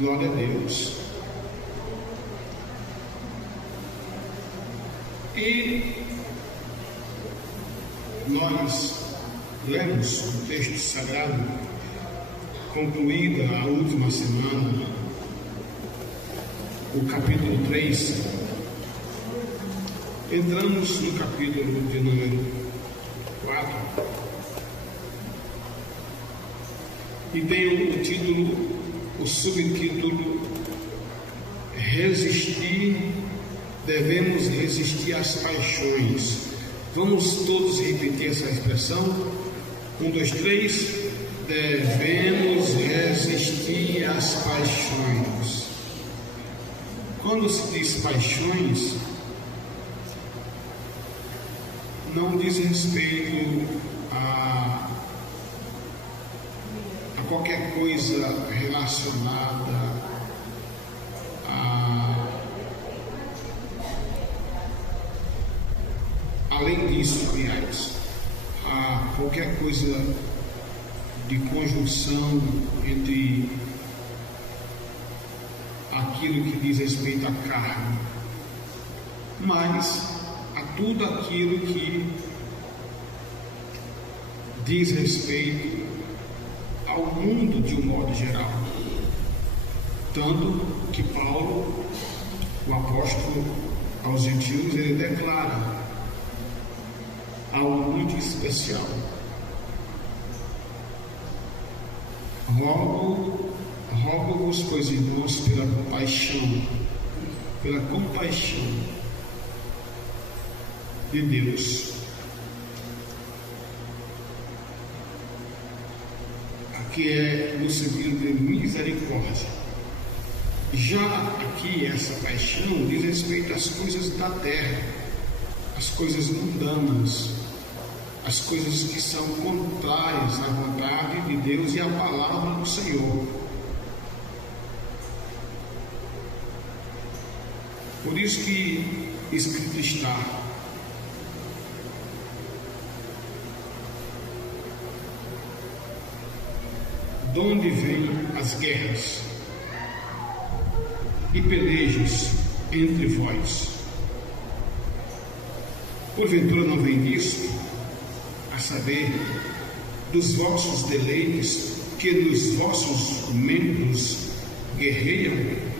Glória a Deus. E nós lemos o texto sagrado, concluída a última semana, o capítulo 3. Entramos no capítulo de número 4 e tem o título, o subtítulo: Resistir, devemos resistir às paixões. Vamos todos repetir essa expressão? 1, 2, 3. Devemos resistir às paixões. Quando se diz paixões, não diz respeito a qualquer coisa relacionada além disso, aliás, a qualquer coisa de conjunção entre aquilo que diz respeito à carne, mas a tudo aquilo que diz respeito ao mundo de um modo geral. Tanto que Paulo, o apóstolo aos gentios, ele declara algo muito especial: rogo-vos, pois, irmãos, pela compaixão de Deus. Que é no sentido de misericórdia. Já aqui, essa paixão diz respeito às coisas da terra, às coisas mundanas, às coisas que são contrárias à vontade de Deus e à palavra do Senhor. Por isso que escrito está: de onde vêm as guerras e pelejas entre vós? Porventura não vem disso, a saber, dos vossos deleites, que nos vossos membros guerreiam?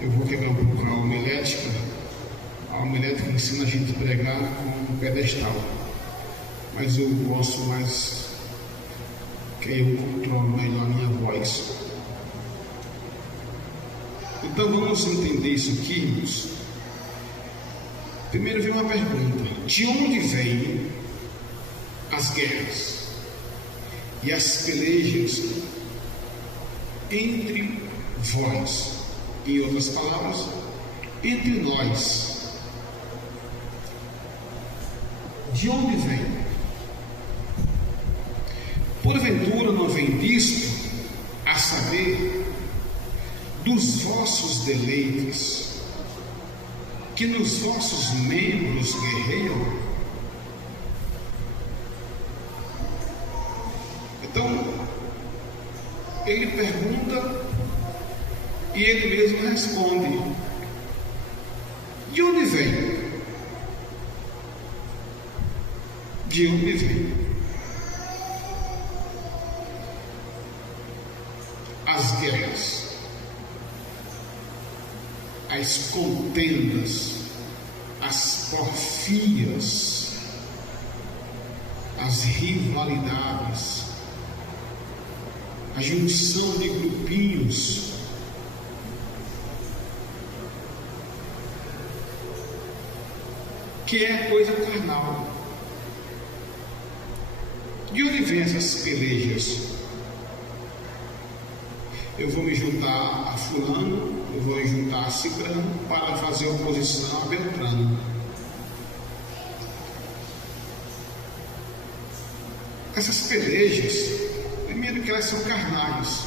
Eu vou quebrar um pouco a homilética. A homilética ensina a gente a pregar com um pedestal, mas eu gosto mais que eu controlo melhor a minha voz. Então vamos entender isso aqui, irmãos. Primeiro vem uma pergunta: de onde vêm as guerras e as pelejas entre vós? Em outras palavras, entre nós. De onde vem? Porventura não vem disto, a saber, dos vossos deleites, que nos vossos membros guerreiam? Então, ele pergunta e ele mesmo responde: de onde vem? De onde vem? As guerras, as contendas, as porfias, as rivalidades, a junção de grupinhos, que é coisa carnal. De onde vêm essas pelejas? Eu vou me juntar a fulano, eu vou me juntar a ciclano para fazer oposição a Beltrano. Essas pelejas, primeiro que elas são carnais.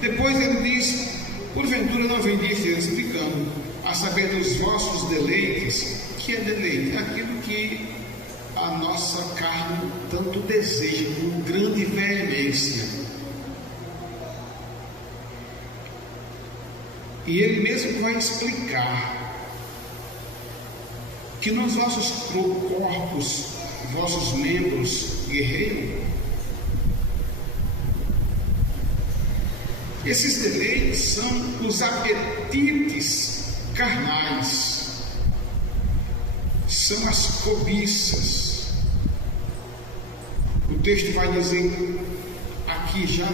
Depois ele diz: porventura não vem disso, ele explicando, a saber dos vossos deleites. Que é deleite? É aquilo que tanto deseja, com grande veemência. E ele mesmo vai explicar que nos vossos corpos, vossos membros guerreiam. Esses deleites são os apetites carnais, são as cobiças. O texto vai dizer aqui já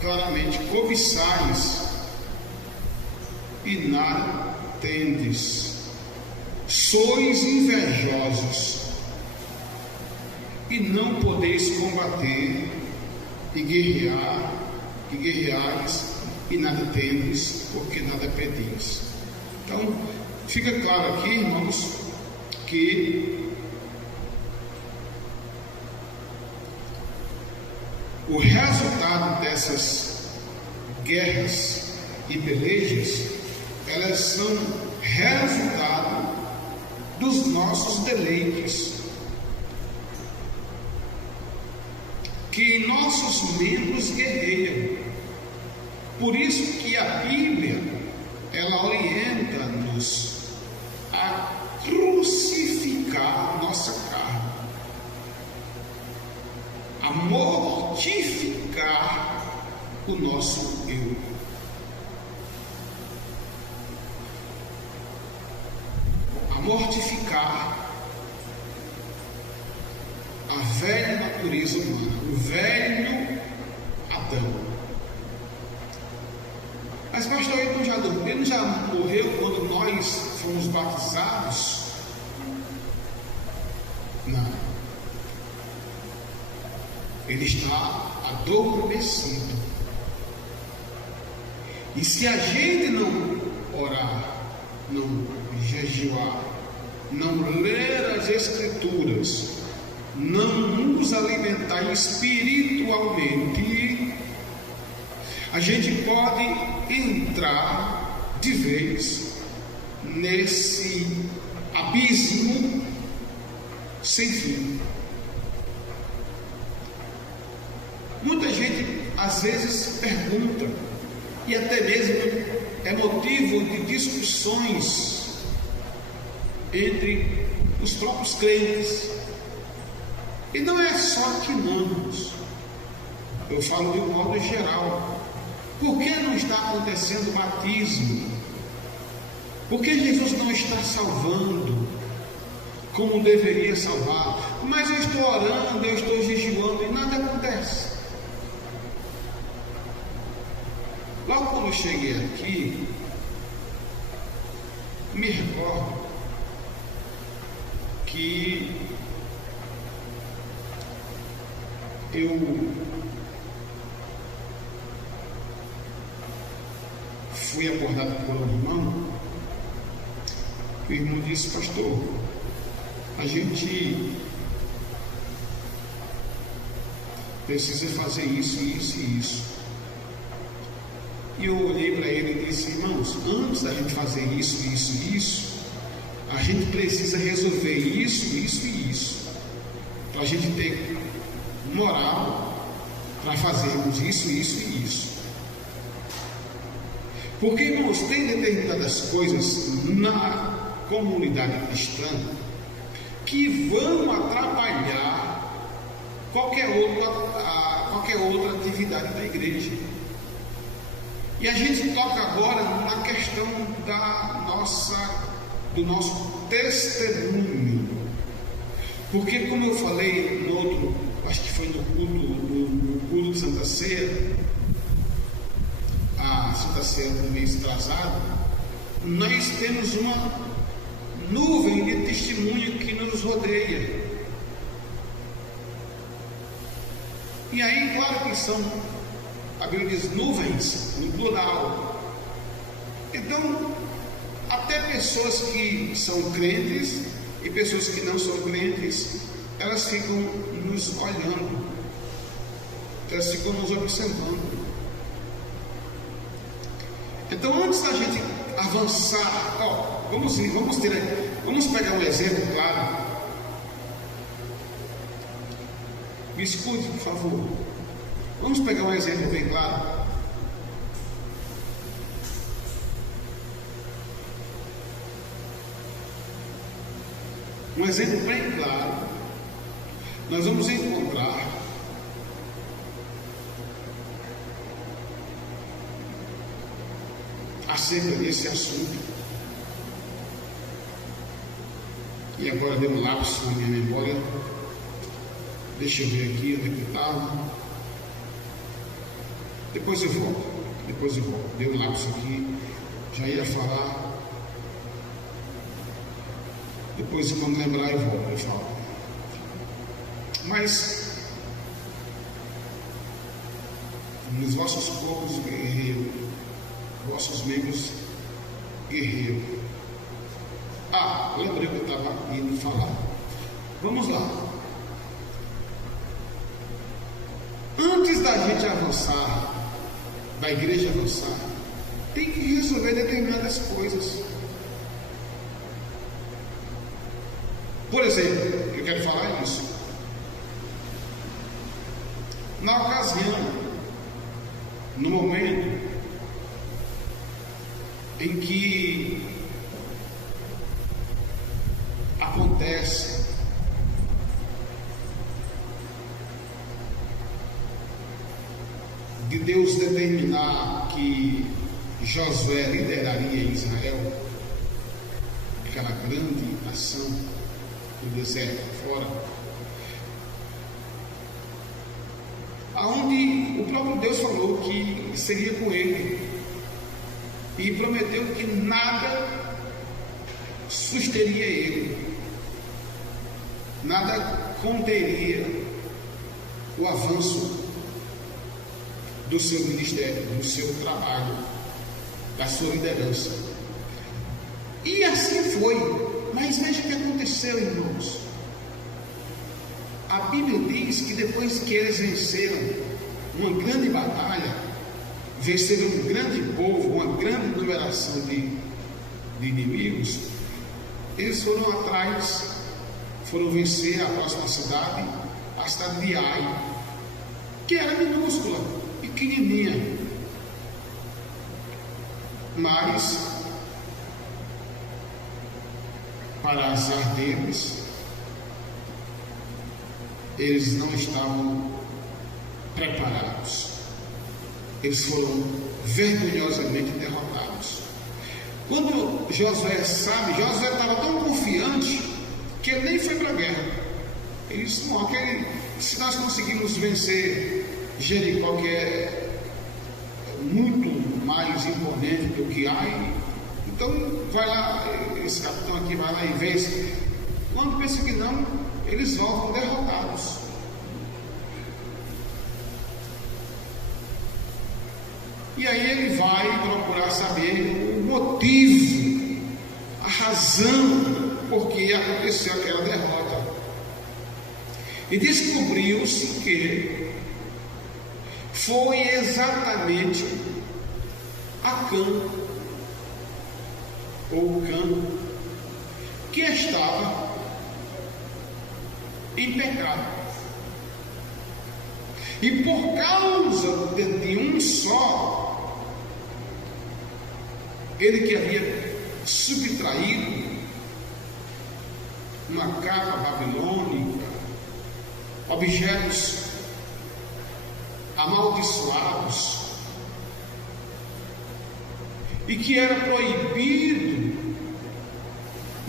claramente: cobiçais e nada tendes, sois invejosos e não podeis combater e guerreares e nada tendes, porque nada pedis. Então, fica claro aqui, irmãos, que o resultado dessas guerras e pelejas, elas são resultado dos nossos deleites, que nossos membros guerreiam. Por isso que a Bíblia, ela orienta-nos a crucificar nossa carne, a mortificar o nosso eu. A mortificar a velha natureza humana, o velho Adão. Mas pastor, ele não já morreu quando nós fomos batizados? Não. Ele está adormecido. E se a gente não orar, não jejuar, não ler as Escrituras, não nos alimentar espiritualmente, a gente pode entrar de vez nesse abismo sem fim. Muita gente às vezes pergunta, e até mesmo é motivo de discussões entre os próprios crentes. E não é só aqui não, eu falo de um modo geral. Por que não está acontecendo o batismo? Por que Jesus não está salvando como deveria salvar? Mas eu estou orando, eu estou jejuando e nada acontece. Logo quando eu cheguei aqui, me recordo que eu fui abordado por um irmão. O irmão disse: pastor, a gente precisa fazer isso, isso e isso. E eu olhei para ele e disse: irmãos, antes da gente fazer isso, isso e isso, a gente precisa resolver isso, isso e isso, para a gente ter moral para fazermos isso, isso e isso. Porque, irmãos, tem determinadas coisas na comunidade cristã que vão atrapalhar qualquer outra atividade da igreja. E a gente toca agora na questão do nosso testemunho. Porque, como eu falei no outro, acho que foi no culto de Santa Ceia, a Santa Ceia do mês atrasado, nós temos uma nuvem de testemunho que nos rodeia. E aí, claro que são, a Bíblia diz nuvens, no plural. Então, até pessoas que são crentes e pessoas que não são crentes, elas ficam nos olhando, elas ficam nos observando. Então, antes da gente avançar, vamos pegar um exemplo claro. Me escute, por favor. Vamos pegar um exemplo bem claro. Um exemplo bem claro. Nós vamos encontrar acerca desse assunto. E agora deu um lapso na minha memória. Deixa eu ver aqui onde é que estava. Depois eu volto. Deu um lapso aqui. Já ia falar. Depois, quando lembrar, eu falo. Mas nos vossos corpos guerreiro, vossos membros guerreiro. Lembrei que eu estava indo falar. Vamos lá. Antes da gente avançar, da igreja avançar, tem que resolver determinadas coisas. Por exemplo, eu quero falar isso. Na ocasião, no momento em que acontece de Deus determinar que Josué lideraria Israel, aquela grande nação do deserto fora, aonde o próprio Deus falou que seria com ele e prometeu que nada susteria ele, nada conteria o avanço do seu ministério, do seu trabalho, da sua liderança. E assim foi. Mas veja o que aconteceu, irmãos. A Bíblia diz que depois que eles venceram uma grande batalha, venceram um grande povo, uma grande numeração de inimigos, eles foram atrás, foram vencer a próxima cidade, a cidade de Ai, que era minúscula, pequenininha, mas para azar deles, eles não estavam preparados. Eles foram vergonhosamente derrotados. Quando Josué sabe, Josué estava tão confiante que ele nem foi para a guerra. Ele disse: não, se nós conseguimos vencer Jericó, que é muito mais imponente do que Ai, então vai lá, esse capitão aqui vai lá e vence. Quando pensa que não, eles voltam derrotados. E aí ele vai procurar saber o motivo, a razão por que aconteceu aquela derrota. E descobriu-se que foi exatamente Acã, ou Cã, que estava em pecado. E por causa de um só, ele que havia subtraído uma capa babilônica, objetos amaldiçoados, e que era proibido,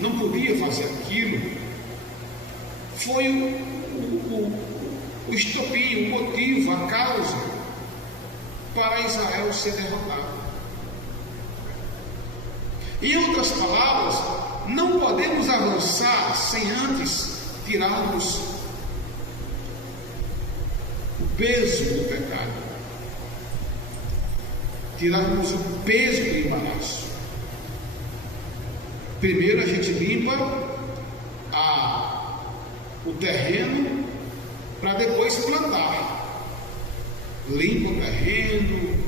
não podia fazer aquilo, foi o estopim, o motivo, a causa para Israel ser derrotado. Em outras palavras, não podemos avançar sem antes tirarmos o peso do pecado, tirarmos o peso do embaraço. Primeiro a gente limpa o terreno para depois plantar. Limpa o terreno,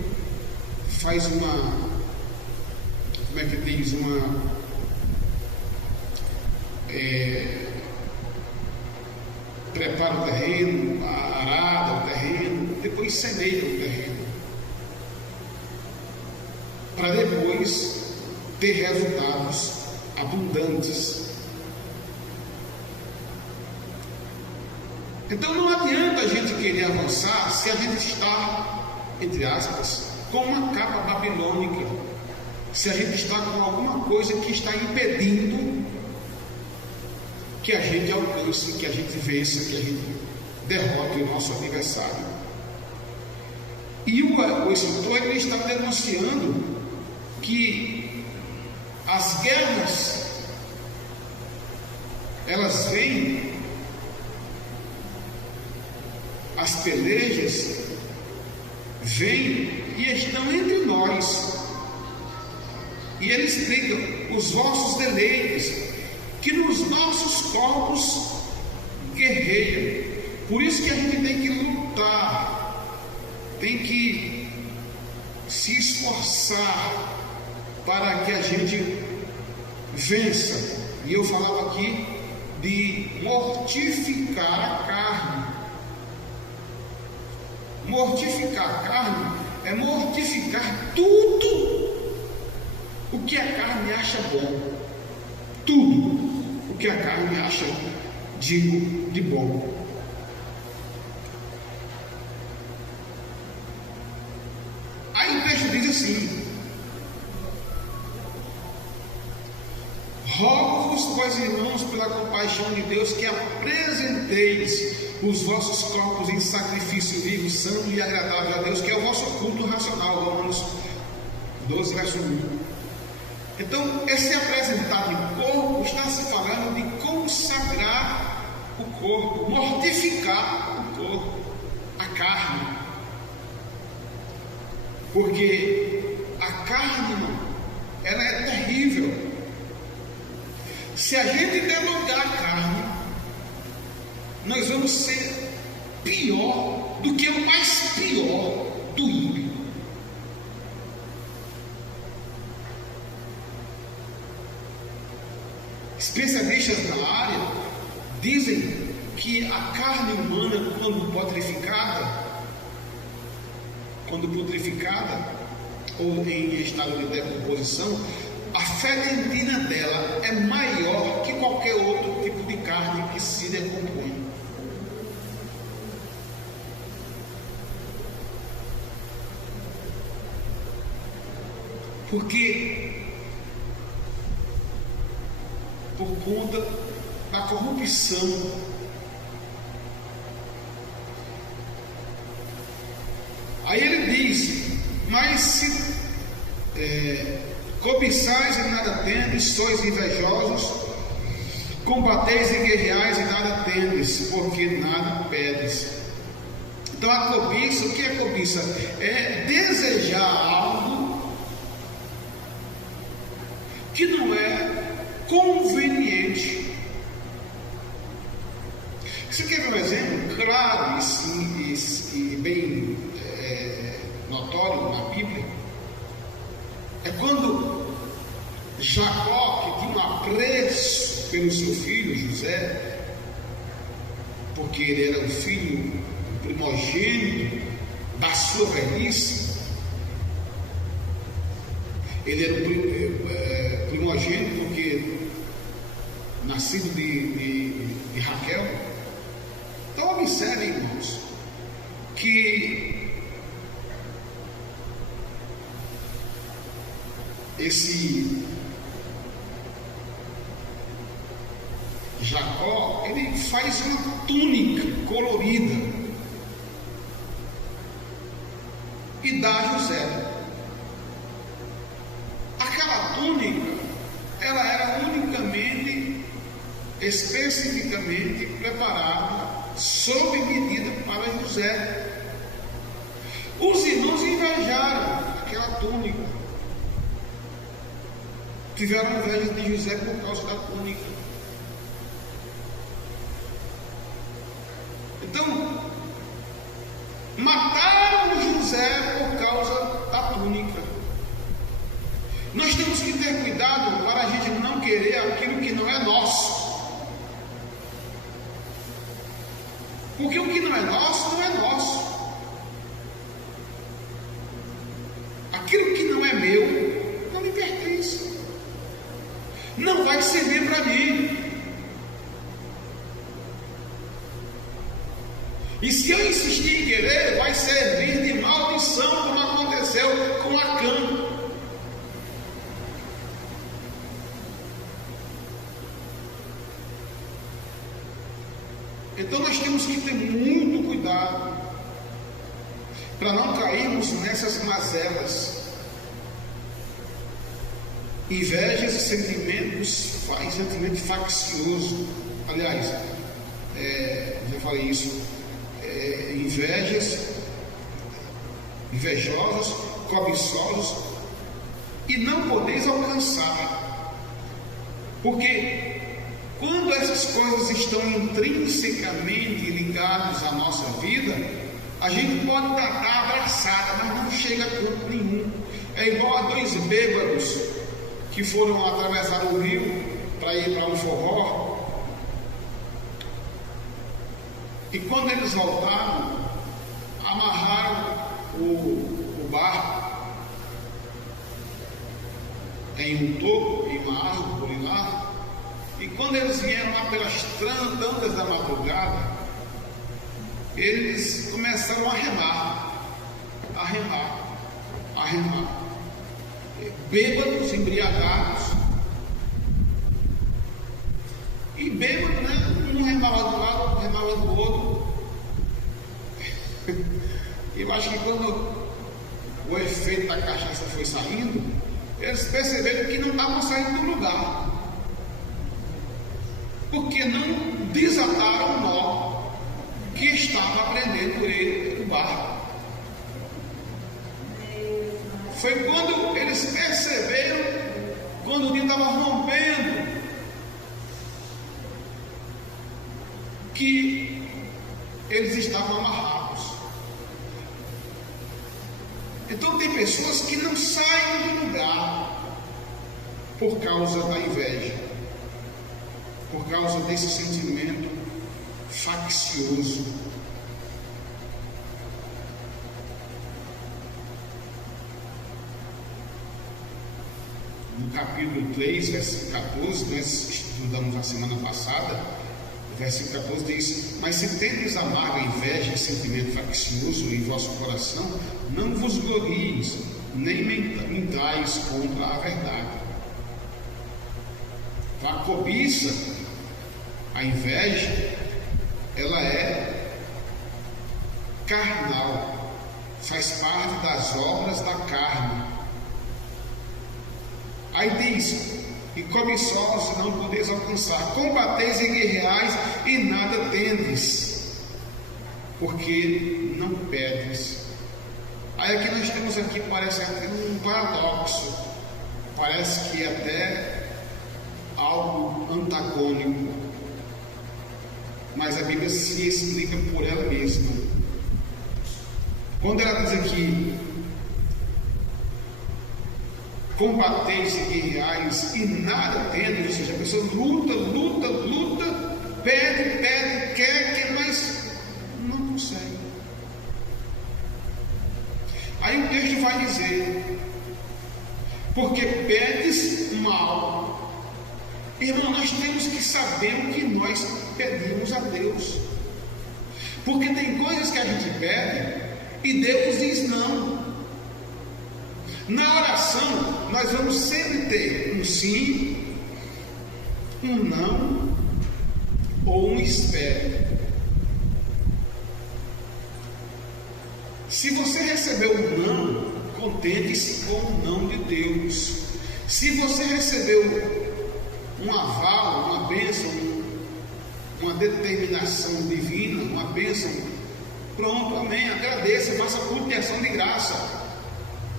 faz uma, como é que diz, prepara o terreno, arada o terreno, depois semeia o terreno, para depois ter resultados abundantes. Então não adianta a gente querer avançar se a gente está, entre aspas, com uma capa babilônica, se a gente está com alguma coisa que está impedindo que a gente alcance, que a gente vença, que a gente derrote o nosso adversário. E o escritor ele está denunciando que as guerras elas vêm, as pelejas vêm e estão entre nós. E ele explica os vossos deleites, que nos nossos corpos guerreiam. Por isso que a gente tem que lutar, tem que se esforçar para que a gente vença. E eu falava aqui de mortificar a carne. Mortificar a carne é mortificar tudo o que a carne acha bom. Tudo o que a carne acha de bom. Aí o texto diz assim: rogo-vos, pois, irmãos, pela compaixão de Deus, que apresenteis os vossos corpos em sacrifício vivo, santo e agradável a Deus, que é o vosso culto racional. Romanos 12, verso 1. Então, esse apresentar de corpo está se falando de consagrar o corpo, mortificar o corpo, a carne. Porque a carne, ela é terrível. Se a gente demandar a carne, nós vamos ser pior do que o mais pior do ímpio. Especialistas na área dizem que a carne humana, quando putreficada ou em estado de decomposição, a fedentina dela é maior que qualquer outro tipo de carne que se decompõe. Porque por conta da corrupção, aí ele diz: mas se cobiçais e nada tendes, sois invejosos, combateis e guerreais e nada tendes, porque nada pedes. Então a cobiça, o que é cobiça? É desejar algo que não é conveniente. Você quer ver um exemplo claro e bem notório na Bíblia? É quando Jacó, que tinha um apreço pelo seu filho José, porque ele era o filho primogênito da sua velhice, ele era primogênito porque nascido de Raquel. Então observem, irmãos, que esse Jacó, ele faz uma túnica colorida e dá a José. Aquela túnica, ela era unicamente, especificamente preparada sob medida para José. Os irmãos invejaram aquela túnica, tiveram inveja de José por causa da túnica. Então, mataram José por causa da túnica. Nós temos que ter cuidado para a gente não querer aquilo que não é nosso. Porque o que não é nosso, não é nosso. Aquilo que não é meu, não me pertence. Não vai servir para mim. E se eu insistir em querer, vai servir de maldição, como aconteceu com Acã. Então nós temos que ter muito cuidado para não cairmos nessas mazelas. Invejas e sentimentos, sentimento faccioso. Aliás, já falei isso. Invejosos, cobiçosos, e não podeis alcançar. Porque quando essas coisas estão intrinsecamente ligadas à nossa vida, a gente pode dar abraçada, mas não chega a canto nenhum. É igual a dois bêbados que foram atravessar o rio para ir para um forró. E quando eles voltaram, amarraram o barco em um topo, em uma árvore lá. E quando eles vieram lá pelas tantas da madrugada, eles começaram a remar. Bêbados, embriagados. E bêbado, né? Um remava do lado, outro remava do outro. Eu acho que quando o efeito da cachaça foi saindo, eles perceberam que não estavam saindo do lugar. Porque não desataram o nó que estava prendendo ele no barco. Foi quando eles perceberam, quando o dia estava rompendo, que eles estavam amarrados. Então tem pessoas que não saem do lugar por causa da inveja, por causa desse sentimento faccioso. No capítulo 3, versículo 14, nós estudamos na semana passada, o versículo 14 diz: mas se tendes amarga inveja e sentimento faccioso em vosso coração, não vos glorieis, nem mentais contra a verdade. A cobiça, a inveja, ela é carnal, faz parte das obras da carne. Aí diz: e cobiçosos não podeis alcançar, combateis e guerreais e nada tendes, porque não pedes. Aí aqui nós temos aqui, parece até um paradoxo, parece que até algo antagônico, mas a Bíblia se explica por ela mesma. Quando ela diz aqui: combateis e guerreais e nada tendes, ou seja, a pessoa luta, pede, quer, mas não consegue. Aí o texto vai dizer: porque pedes mal. Irmão, nós temos que saber o que nós pedimos a Deus, porque tem coisas que a gente pede e Deus diz não. Na oração, nós vamos sempre ter um sim, um não ou um espere. Se você recebeu um não, contente-se com o não de Deus. Se você recebeu um aval, uma bênção, uma determinação divina, uma bênção, pronto, amém, agradeça, faça culto de ação de graça.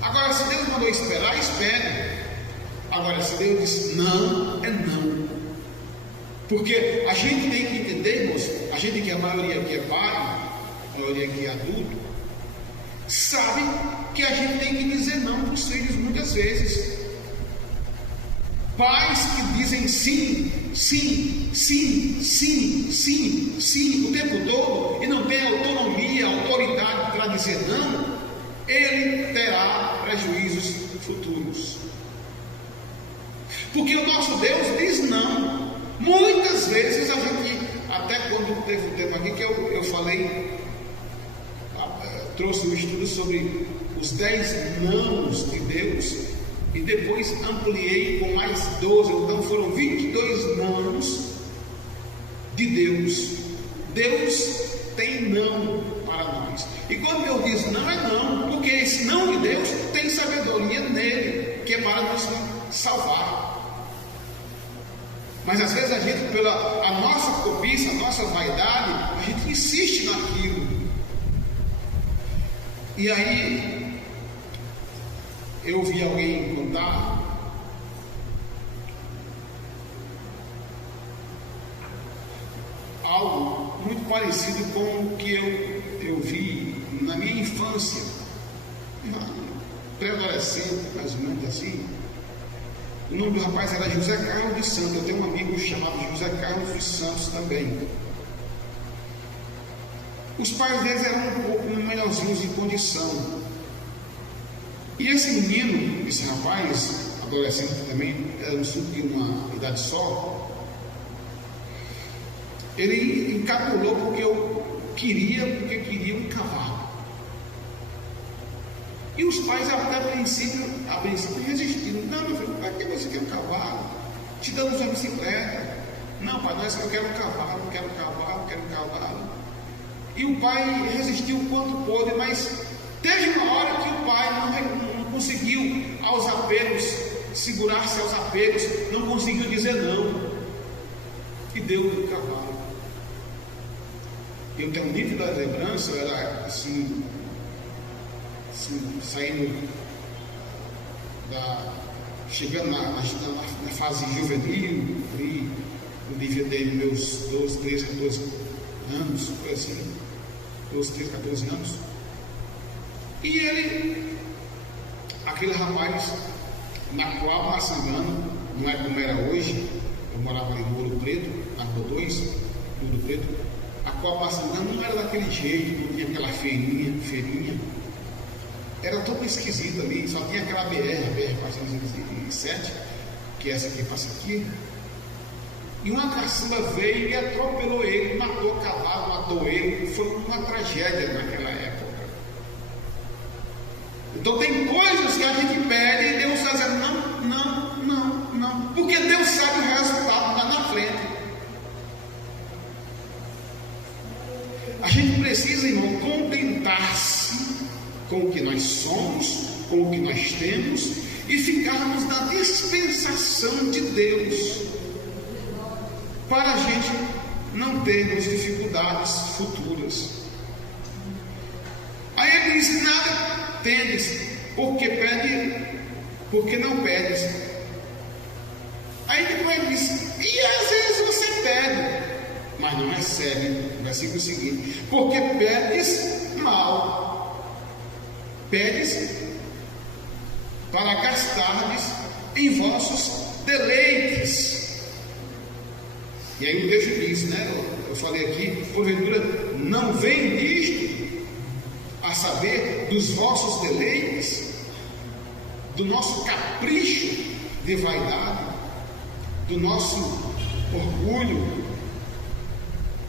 Agora, se Deus mandou esperar, espere. Agora, se Deus disse não, é não. Porque a gente tem que entender, irmãos, a gente que a maioria aqui é pai, a maioria aqui é adulto, sabe que a gente tem que dizer não para os filhos muitas vezes. Pais que dizem sim o tempo todo e não dizer não, ele terá prejuízos futuros. Porque o nosso Deus diz não. Muitas vezes a gente, até quando teve um tema aqui que eu falei, trouxe um estudo sobre os 10 nãos de Deus, e depois ampliei com mais 12, então foram 22 nãos de Deus. Deus tem não para nós. E quando Deus diz não, é não, porque esse não de Deus tem sabedoria nele, que é para nos salvar. Mas às vezes a gente, pela a nossa cobiça, a nossa vaidade, a gente insiste naquilo. E aí eu ouvi alguém contar algo muito parecido com o que eu vi na minha infância, pré-adolescente, mais ou menos assim. O nome do rapaz era José Carlos dos Santos. Eu tenho um amigo chamado José Carlos dos Santos também. Os pais deles eram um pouco melhorzinhos de condição. E esse menino, esse rapaz, adolescente também, era um suco de uma idade só, ele encapulou porque queria um cavalo. E os pais até a princípio resistiram. Não, meu filho, para que você quer um cavalo? Te damos uma bicicleta. Não, pai, nós eu quero um cavalo, quero um cavalo. E o pai resistiu o quanto pôde, mas teve uma hora que o pai não conseguiu aos apelos, segurar-se aos apelos, não conseguiu dizer não. E deu o cavalo. Eu tenho nítida lembrança, era assim, saindo chegando na fase juvenil, eu devia ter meus 12, 13, 14 anos, foi assim, 12, 13, 14 anos. E ele, aquele rapaz, na Coab Maçangana, não é como era hoje, eu morava ali no Ouro Preto, na Rua 2, no Ouro Preto. A Coab Maçangana não era daquele jeito, não tinha aquela feirinha. Era todo esquisito ali, só tinha aquela BR-407, que é essa que passa aqui. E uma caçamba veio e atropelou ele, matou o cavalo, matou ele. Foi uma tragédia naquela época. Então tem coisas que a gente pede e Deus está dizendo não, porque Deus sabe o resultado lá na frente. A gente precisa, irmão, contentar-se com o que nós somos, com o que nós temos, e ficarmos na dispensação de Deus, para a gente não termos dificuldades futuras. Aí ele diz: nada tendes, porque não pedes. Aí depois ele diz: e às vezes você pede, mas não recebe. Versículo seguinte: porque pedes mal. Pedes para gastardes em vossos deleites. E aí o texto diz, né? Eu falei aqui, porventura não vem disto, a saber, dos vossos deleites, do nosso capricho de vaidade, do nosso orgulho.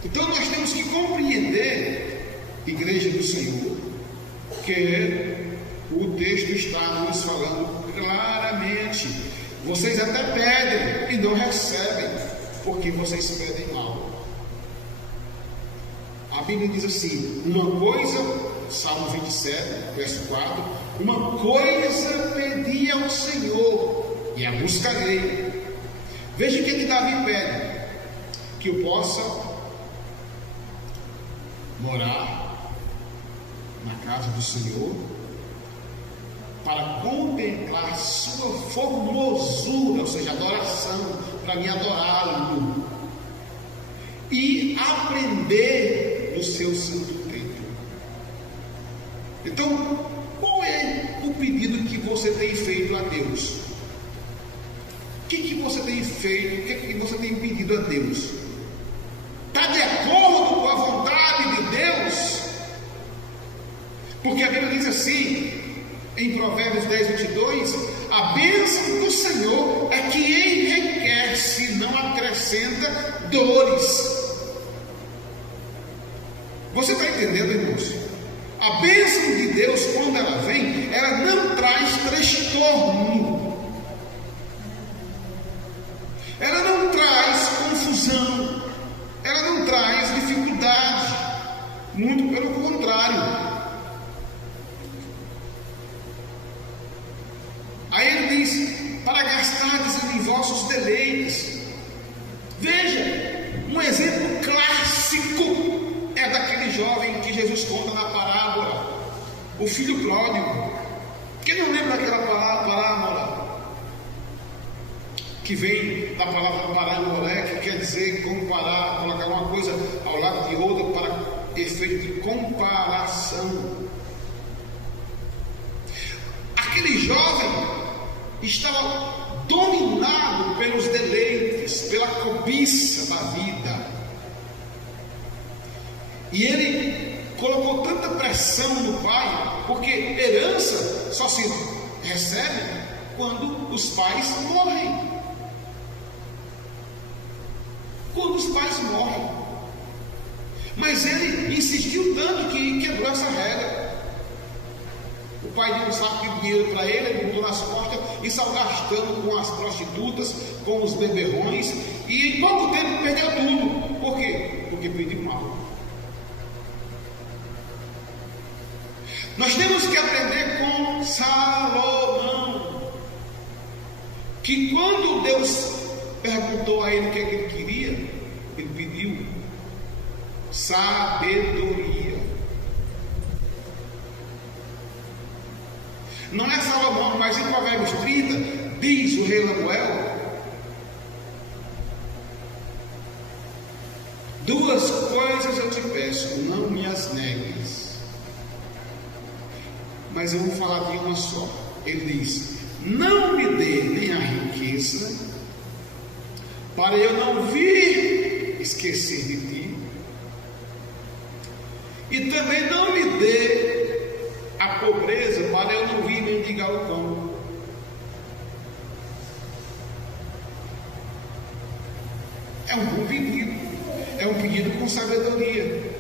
Então nós temos que compreender, igreja do Senhor, que o texto está nos falando claramente. Vocês até pedem e não recebem, porque vocês pedem mal. A Bíblia diz assim: uma coisa, Salmo 27, verso 4, uma coisa pedi ao Senhor e a buscarei. Veja o que Davi pede: que eu possa morar na casa do Senhor, para contemplar sua formosura, ou seja, adoração, para me adorá-lo, e aprender no seu santo templo. Então, qual é o pedido que você tem feito a Deus? O que você tem feito? O que você tem pedido a Deus? Está de acordo com a vontade de Deus? assim, em Provérbios 10:22, a bênção do Senhor é que enriquece, não acrescenta dores. Você está entendendo, irmãos? A bênção de Deus, quando ela vem, ela não traz transtorno, ela não traz confusão, ela não traz dificuldade, muito pelo contrário. Aí ele diz: para gastardes em vossos deleites. Veja, um exemplo clássico é daquele jovem que Jesus conta na parábola, o filho pródigo. Quem não lembra daquela parábola que vem da palavra parábola, que quer dizer comparar, colocar uma coisa ao lado de outra para efeito de comparação? Aquele jovem estava dominado pelos deleites, pela cobiça da vida, e ele colocou tanta pressão no pai, porque herança só se recebe quando os pais morrem. Quando os pais morrem. Mas ele insistiu tanto que quebrou essa regra. O pai deu um saco de dinheiro para ele botou nas costas e saiu gastando com as prostitutas, com os beberrões, e em pouco tempo perdeu tudo. Por quê? Porque pediu mal. Nós temos que aprender com Salomão, que quando Deus perguntou a ele o que ele queria, ele pediu sabedoria. Não é Salomão, mas em Provérbios 30 diz o rei Lemuel: duas coisas eu te peço, não me as negues. Mas eu vou falar de uma só. Ele diz: não me dê nem a riqueza, para eu não vir esquecer de ti, e também não me dê a pobreza, para eu não vir mendigar o pão. É um bom pedido, é um pedido com sabedoria.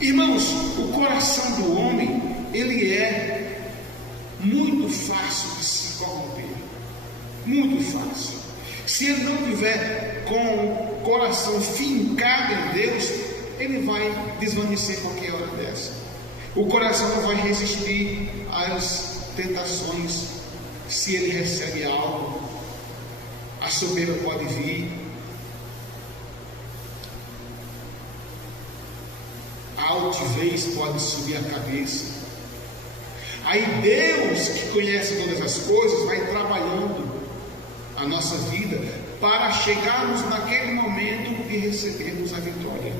Irmãos, o coração do homem, ele é muito fácil de se corromper, muito fácil. Se ele não tiver com o coração fincado em Deus, ele vai desvanecer qualquer hora dessa. O coração não vai resistir às tentações. Se ele recebe algo, a soberba pode vir, a altivez pode subir a cabeça. Aí Deus, que conhece todas as coisas, vai trabalhando a nossa vida para chegarmos naquele momento e recebermos a vitória.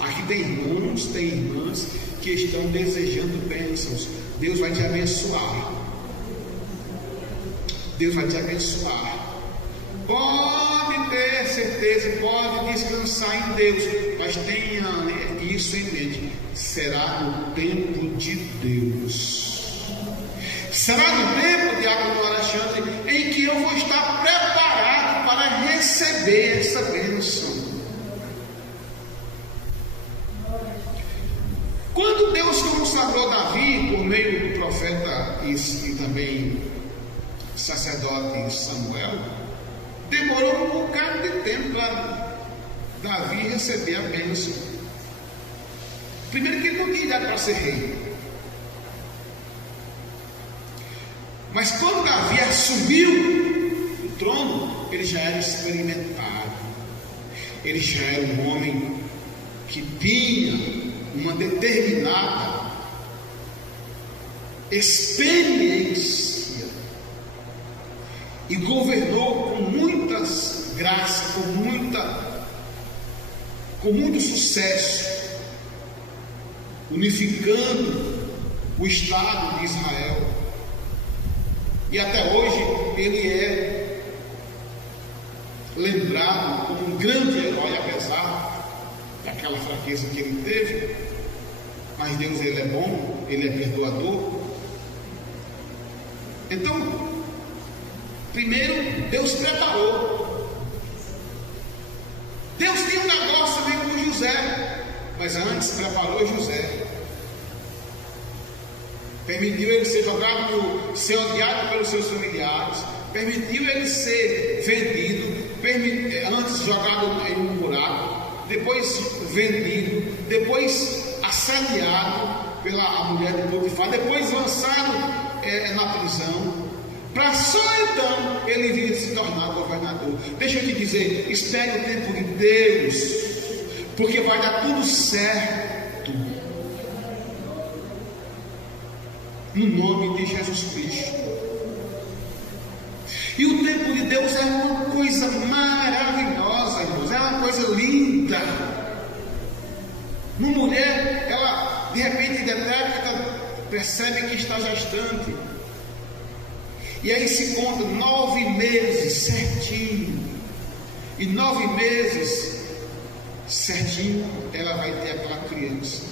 Aqui tem irmãos, tem irmãs que estão desejando bênçãos. Deus vai te abençoar. Deus vai te abençoar. Pode ter certeza, pode descansar em Deus, mas tenha isso em mente: será no tempo de Deus, será no tempo de Diácono Alexandre, em que eu vou estar preparado para receber essa bênção. Quando Deus consagrou Davi por meio do profeta e também sacerdote Samuel, demorou um bocado de tempo para Davi receber a bênção. Primeiro que ele não tinha idade para ser rei. Mas quando Davi assumiu o trono, ele já era experimentado. Ele já era um homem que tinha uma determinada experiência e governou com muitas graças, com muito sucesso, unificando o Estado de Israel. E até hoje ele é lembrado como um grande herói, apesar daquela fraqueza que ele teve, mas Deus, ele é bom, ele é perdoador. Então, primeiro, Deus preparou. Deus tinha um negócio também com José, mas antes preparou José. Permitiu ele ser jogado, ser odiado pelos seus familiares, permitiu ele ser vendido, antes jogado em um buraco, depois vendido, depois assediado pela mulher de Potifar, depois lançado na prisão, para só então ele vir se tornar governador. Deixa eu te dizer, espere o tempo de Deus, porque vai dar tudo certo, no nome de Jesus Cristo. E o tempo de Deus é uma coisa maravilhosa, irmãos, é uma coisa linda. Uma mulher, ela de repente detecta, percebe que está gestante, e aí se conta 9 meses certinho, e 9 meses certinho ela vai ter aquela criança,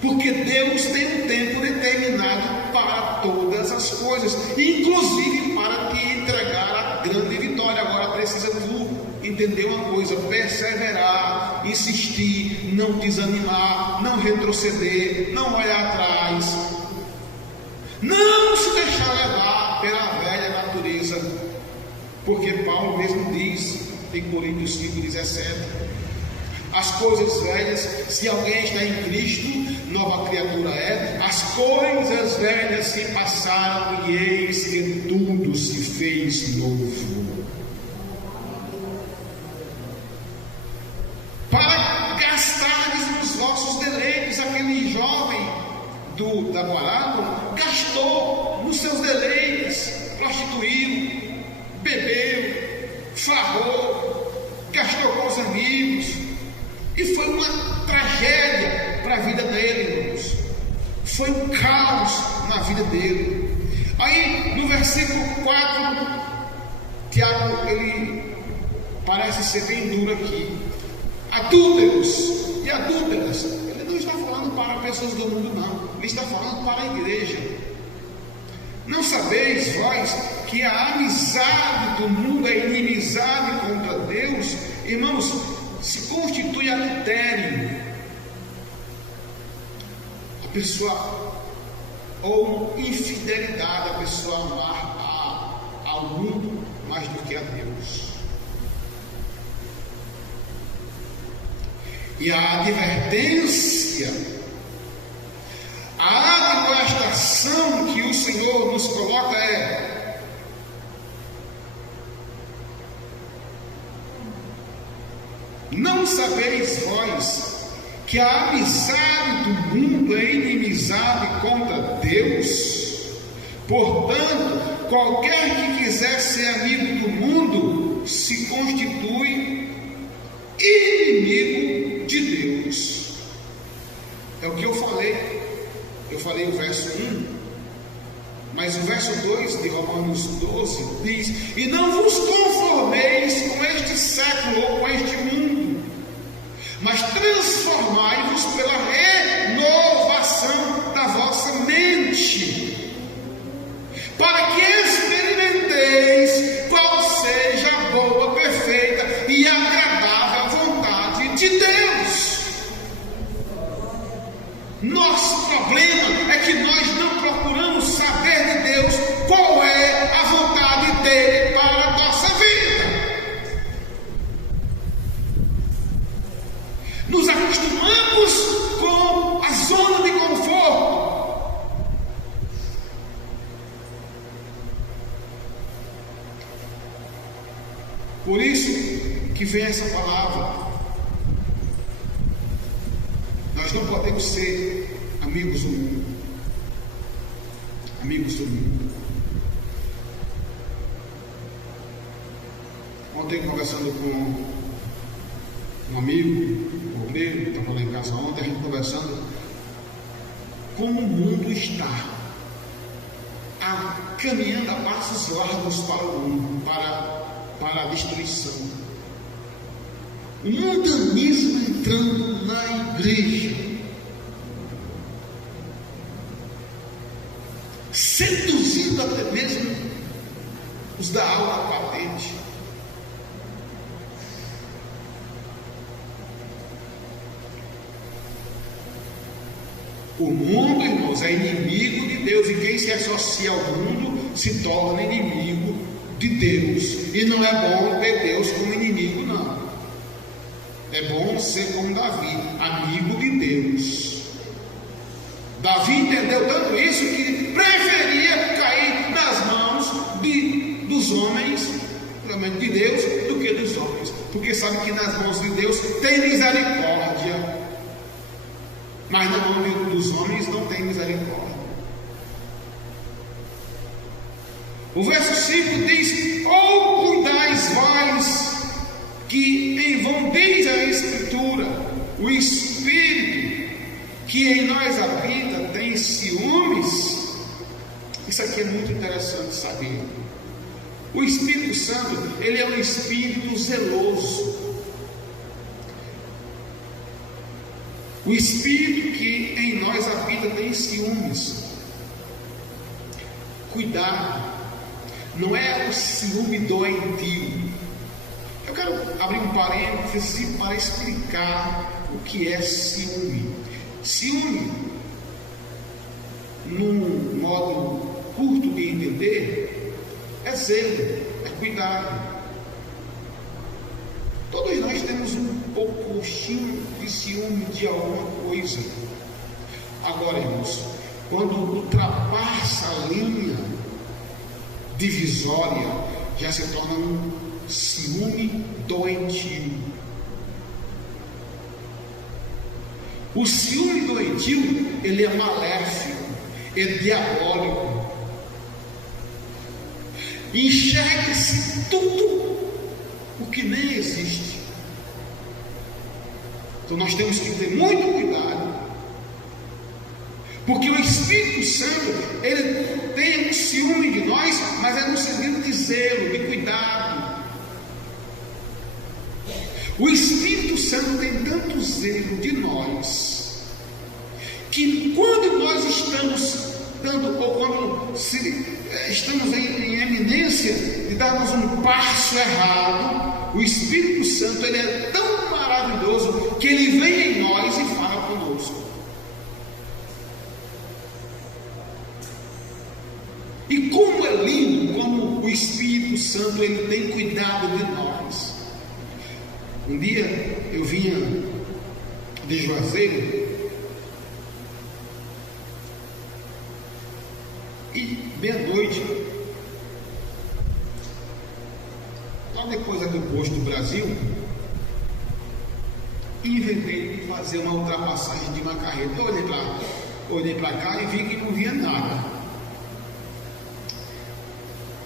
porque Deus tem um tempo determinado para todas as coisas, inclusive para te entregar a grande vitória. Agora precisa tu entender uma coisa: perseverar, insistir, não desanimar, não retroceder, não olhar atrás, não se deixar levar pela velha natureza, porque Paulo mesmo diz em Coríntios 5,17: as coisas velhas, se alguém está em Cristo, nova criatura é, as coisas velhas se passaram e eis que tudo se fez novo. Para gastar nos vossos deleites, aquele jovem da parábola gastou nos seus deleites, prostituiu, bebeu, farrou, gastou com os amigos, e foi uma tragédia para a vida dele, irmãos. Foi um caos na vida dele. Aí no versículo 4, Tiago, ele parece ser bem duro aqui: adúlteros e adúlteras. Ele não está falando para pessoas do mundo, não, ele está falando para a igreja. Não sabeis vós que a amizade do mundo é inimizade contra Deus? Irmãos, se constitui adultério. A pessoa, ou infidelidade, a pessoa amar ao mundo mais do que a Deus. E a advertência, a admoestação que o Senhor nos coloca é: não sabeis vós que a amizade do mundo é inimizade contra Deus? Portanto, qualquer que quiser ser amigo do mundo se constitui inimigo de Deus. É o que eu falei. Eu falei o verso 1, mas o verso 2 de Romanos 12 diz: e não vos conformeis com este século ou com este mundo, mas transformai-vos pela renovação da vossa mente, para que experimenteis qual seja a boa, perfeita e agradável vontade de Deus. Nosso problema é que nós não procuramos saber de Deus qual é a vontade dele para a nossa vida. Nos acostumamos com a zona de conforto. Por isso que vem essa palavra. Nós não podemos ser amigos do mundo. Amigos do mundo. Ontem, conversando com um amigo, o obreiro, que estava lá em casa ontem, a gente conversando, como o mundo está caminhando a passos largos para o mundo, para a destruição. o mundanismo entrando na igreja, seduzindo até mesmo os da aula patente. O mundo, irmãos, é inimigo de Deus, e quem se associa ao mundo se torna inimigo de Deus. E não é bom ter Deus como inimigo, não. É bom ser como Davi, amigo de Deus. Davi entendeu tanto isso que preferia cair nas mãos dos homens, de Deus, do que dos homens, porque sabe que nas mãos de Deus tem misericórdia, mas na mão dos homens não tem misericórdia. O verso 5 diz: ou cuidais vós, que em vão diz a Escritura, o Espírito que em nós habita tem ciúmes. Isso aqui é muito interessante saber. O Espírito Santo, ele é um Espírito zeloso. O Espírito que em nós habita tem ciúmes. Cuidado, não é o ciúme doentio. Eu quero abrir um parênteses para explicar o que é ciúme. Ciúme, num modo curto de entender, é zelo, é cuidado. Todos nós temos um pouquinho de ciúme de alguma coisa. Agora, irmãos, quando ultrapassa a linha divisória, já se torna um ciúme doentio. O ciúme doentio, ele é maléfico, é diabólico. Enxerga-se tudo o que nem existe. Então nós temos que ter muito cuidado, porque o Espírito Santo, ele tem um ciúme de nós, mas é no sentido de zelo, de cuidado. O Espírito Santo tem tanto zelo de nós, que quando nós estamos estamos em eminência de darmos um passo errado, o Espírito Santo, ele é tão maravilhoso que ele vem em nós e fala conosco. E como é lindo como o Espírito Santo, ele tem cuidado de nós. Um dia eu vinha de Juazeiro e meia-noite, logo depois aqui do posto do Brasil, inventei de fazer uma ultrapassagem de uma carreta. Olhei para cá e vi que não via nada.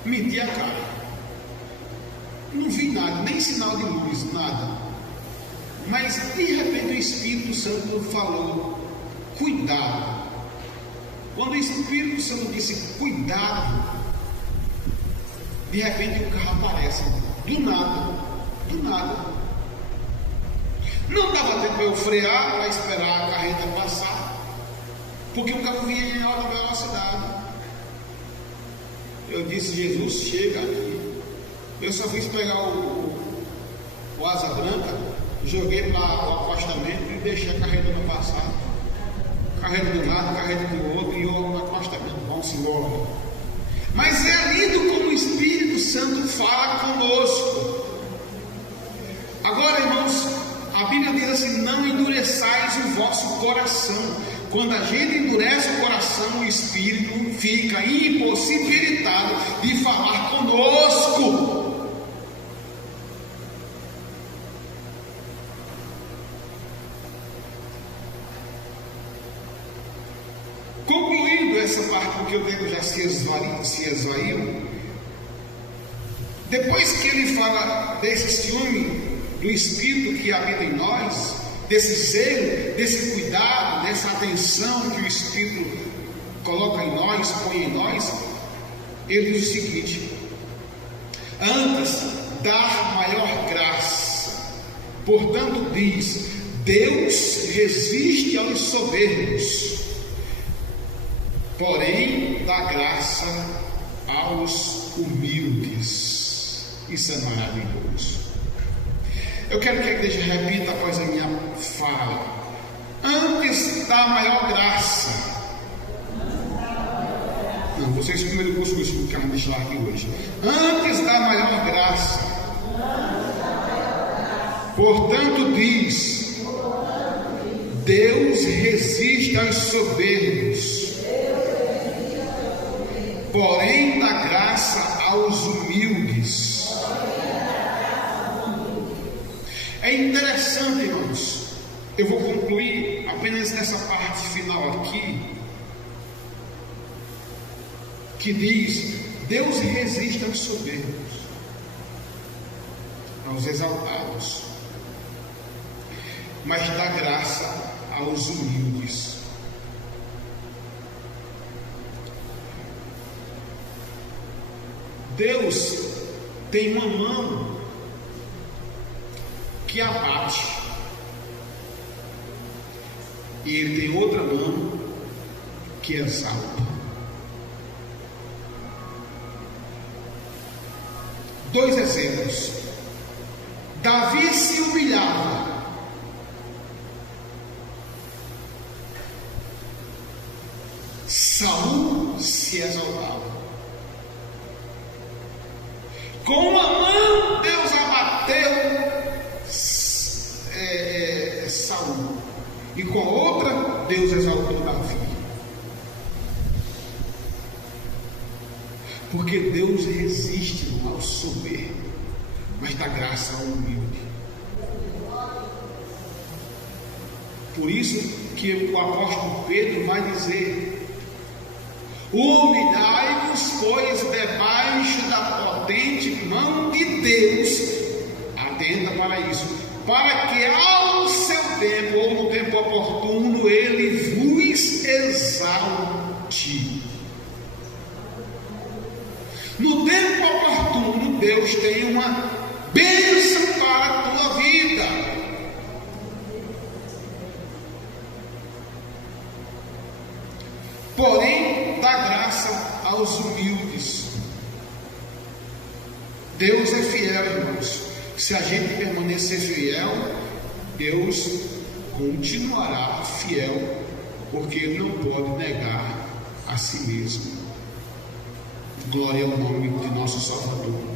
Meti a cara, não vi nada, nem sinal de luz, nada. Mas de repente o Espírito Santo falou: cuidado. Quando o Espírito Santo disse cuidado, de repente o carro aparece, do nada. Não dava tempo para eu frear para esperar a carreta passar, porque o carro vinha em alta velocidade. Eu disse: Jesus, chega aqui. Eu só fiz pegar o asa branca, joguei para o acostamento e deixei a carreta não passar. Carreta de um lado, carreta do outro, e eu no acostamento. Vamos embora. Mas é lindo como o Espírito Santo fala conosco. Agora, irmãos, a Bíblia diz assim: não endureçais o vosso coração. Quando a gente endurece o coração, o Espírito fica impossibilitado de falar conosco. Concluindo essa parte, porque o tempo já se esvaiu, depois que ele fala desse ciúme do Espírito que habita em nós, desse zelo, desse cuidado, dessa atenção que o Espírito coloca em nós, põe em nós, ele diz o seguinte: antes dar maior graça, Portanto, diz: Deus resiste aos soberbos, porém dá graça aos humildes. Isso é maravilhoso. Eu quero que a igreja repita após a minha fala. Antes da maior graça. Não, vocês primeiro buscam isso que eu quero deixar aqui hoje. Antes da maior graça. Portanto, diz: Deus resiste aos soberbos, porém dá graça aos humildes. É interessante, irmãos. Eu vou concluir apenas nessa parte final aqui, que diz: Deus resiste aos soberbos, aos exaltados, mas dá graça aos humildes. Deus tem uma mão que abate, e Ele tem outra mão que exalta. Dois exemplos. Davi se humilhava, Saul se exaltava. Com a mão Deus abateu Saul, e com a outra Deus exaltou Davi. Porque Deus resiste ao soberbo, mas dá graça ao humilde. Por isso que o apóstolo Pedro vai dizer: humilhai-vos, pois, debaixo da potente mão de Deus. Atenda para isso, para que ao seu tempo, ou no tempo oportuno, Ele vos exalte. No tempo oportuno, Deus tem uma bênção para a tua vida. Porém, dá graça aos humildes. Deus é fiel, irmãos. Se a gente permanecer fiel, Deus continuará fiel, porque Ele não pode negar a si mesmo. Glória ao nome de nosso Salvador.